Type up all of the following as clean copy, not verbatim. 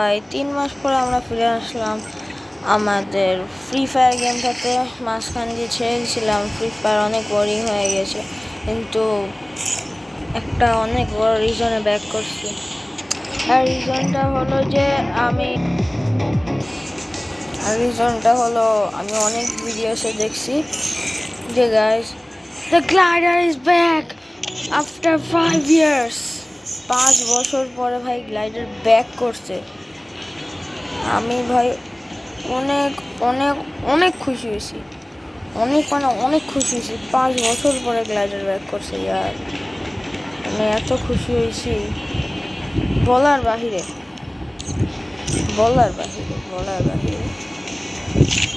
প্রায় 3 মাস পরে আমরা ফিরে আসলাম আমাদের ফ্রি ফায়ার গেমটাতে। মাঝখান দিয়ে ছেড়েছিলাম, ফ্রি ফায়ার অনেক বোরিং হয়ে গেছে, কিন্তু একটা অনেক বড় রিজনে ব্যাক করছি। আর রিজনটা হলো আমি অনেক ভিডিওসে দেখছি যে guys, the glider is back after 5 years. 5 বছর পরে ভাই গ্লাইডার ব্যাক করছে। আমি ভাই অনেক অনেক অনেক খুশি হয়েছি, অনেক খুশি হয়েছি। 5 বছর পরে গ্লাইডার ব্যাক করছে ইয়ার। আমি এত খুশি হয়েছি বলার বাহিরে।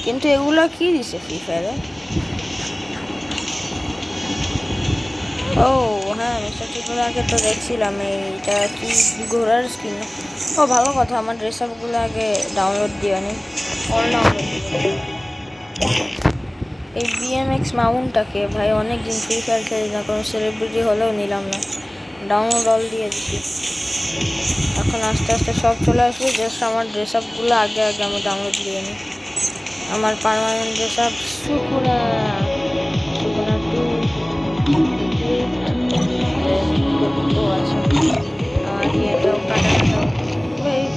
কিন্তু এগুলা কি দিছে ফ্রি ফায়ারে? ও হ্যাঁ, মিস্টার ট্রিপল আগে তো দেখছিলাম। এইটা কি ঘোড়ার স্কিন? ও ভালো কথা, আমার ড্রেস আপগুলো আগে ডাউনলোড দিয়ে নি, এই বিএমএক্স মাউন্টটাকে ভাই অনেক দিন ফ্রি ফায়ার খেলি না, কোনো সেলিব্রিটি হলেও নিলাম না, ডাউনলোড অল দিয়ে দিচ্ছি। এখন আস্তে আস্তে সব চলে আসবে, জাস্ট আমার ড্রেস আপগুলো আগে আমি ডাউনলোড দিয়ে নিই। আমার permanent dress up Sukuna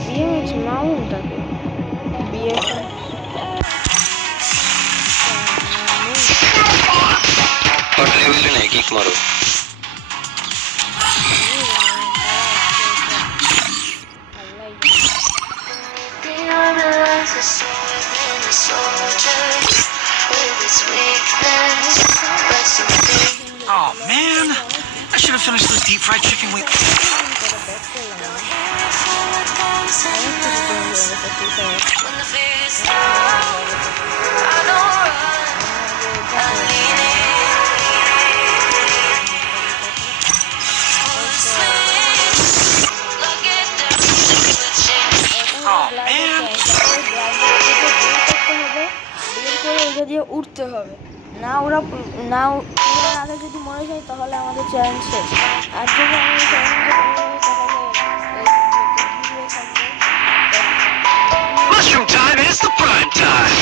BMX মাউন্টটাকে কিক মারো। Oh man, I should have finished this deep fried chicken wing. উঠতে হবে না, ওরা আগে যদি মরে যায় তাহলে আমাদের চ্যালেঞ্জ শেষ। আর যদি আমি Mushroom time is the prime time.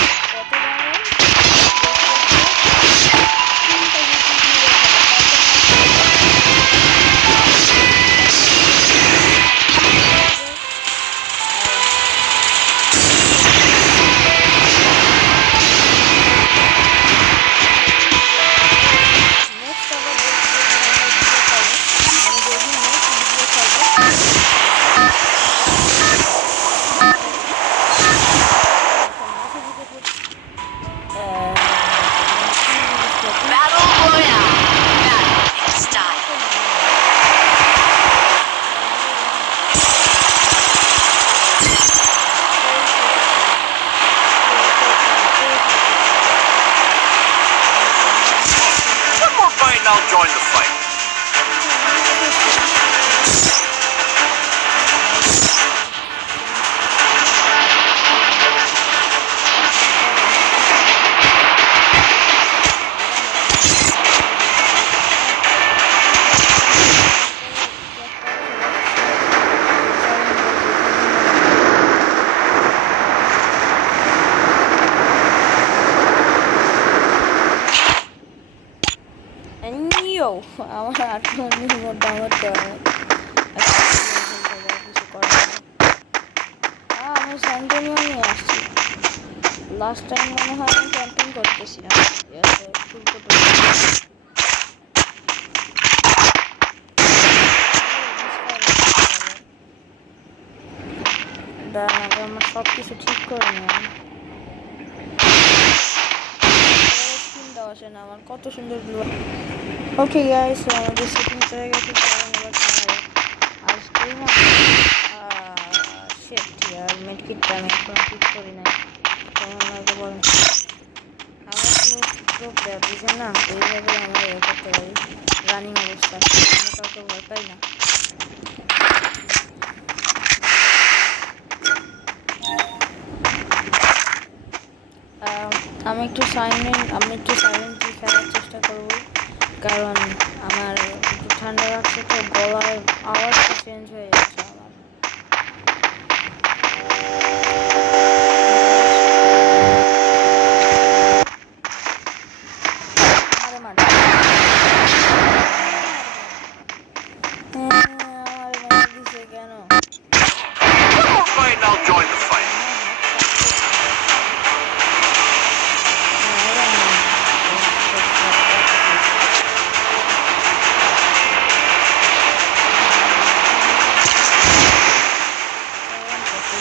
I'll join the fight. আমার 8 মিনিট ডাউনলোড করা আমি স্যান্টোনিও নিয়ে আসছি। লাস্ট টাইম মনে হয় আমি ক্যাম্পিং করতেছিলাম। আমার সব কিছু ঠিক করে নিলাম। আসে না আমার কত সুন্দর ব্লু। ওকে গাইস, আমাদের সেটিং হয়ে গেছে, আজকে না সেট ইয়ার মেডকিটটা আমি এখন ঠিক করি না, কেমন লাগে বলেন? আমার লোক দিছে না, এইভাবে আমরা ইয়ে করতে পারি রানিং অবস্থা, আমরা কাউকে ভয় পাই না। আমি একটু সাইলেন্টলি খেলার চেষ্টা করব, কারণ আমার একটু ঠান্ডা লাগছে তো, গলার আওয়াজটা চেঞ্জ হয়ে যাচ্ছে আমার।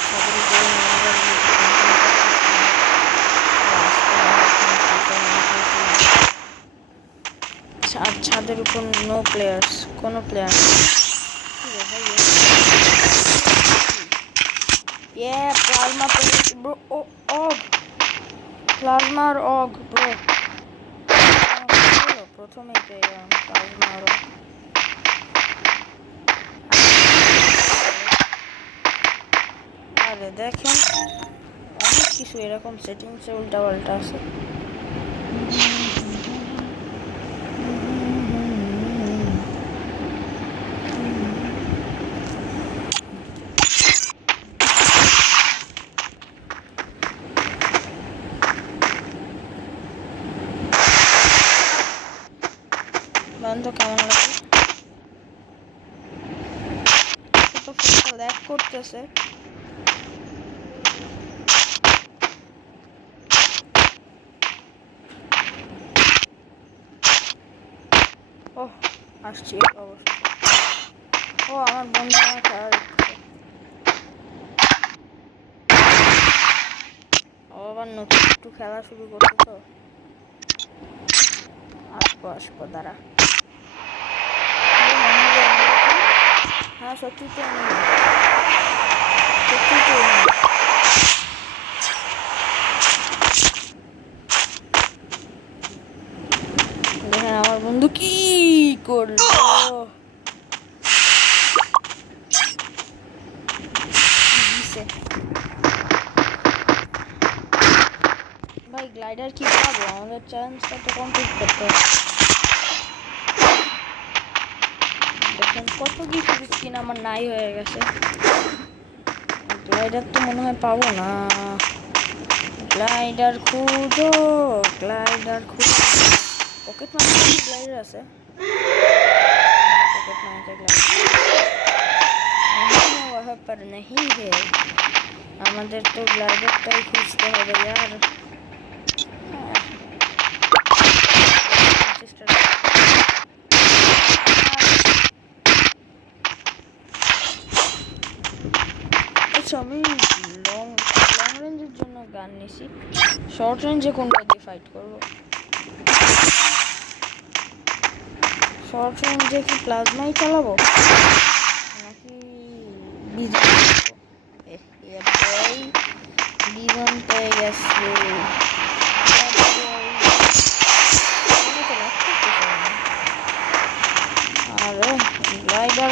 ছাদের উপরে আমরা আর ছাদের উপর নো প্লেয়ার্স, কোনো প্লেয়ার প্লাজমা ব্রো, অগ প্লাজমা আর অগ ব্রো, প্রথমেই পেয়ে গেলাম প্লাজমা আর অগ। আরে দেখেন অনেক কিছু এরকম সেটিংসে উল্টা পাল্টা আছে। বন্ধ কেমন লাগে তো ফোনটা ল্যাগ করতেছে। ওহ আসছি অবশ্যই। ও আমার বন্ধু আমার খেলা দেখতেছে। ও আবার নতুন একটু খেলা শুরু করছে তো। আসবো দাঁড়া। হ্যাঁ সত্যি তো সত্যি তো দেখেন আমার বন্ধু কি করলো। ভাই গ্লাইডার কি পাবো? আমাদের চ্যালেঞ্জটা তো কমপ্লিট করতে হবে। দেখেন কত কিছু স্কিন আমার নাই হয়ে গেছে। গ্লাইডার তো মনে হয় পাবো না। গ্লাইডার খুঁজো, গ্লাইডার খুঁজো। পকেট মানি গ্লাইডার আছে। पॉकेट मार के नहीं वहाँ पर नहीं है। আমাদের তো গ্লাইডারটাই খুঁজতে হবে यार। আচ্ছা আমি লং রেঞ্জের জন্য গান নিছি, শর্ট রেঞ্জে কোনটা দিয়ে ফাইট করবো? শর্ট রেঞ্জে কি প্লাজমাই চালাবো নাকি বিজন? বিজন পেয়ে গেছে। আরে গ্লাইডার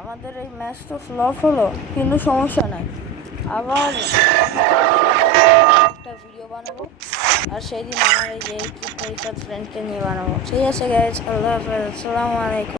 আমাদের এই ম্যাচ তো ফ্লপ হলো, কিন্তু সমস্যা নাই, আবার একটা ভিডিও বানাবো আর সেই দিন আমার এই যে ফ্রেন্ডকে নিয়ে বানাবো। ঠিক আছে গাইজ, আল্লাহ হাফেজ, আসসালামু আলাইকুম।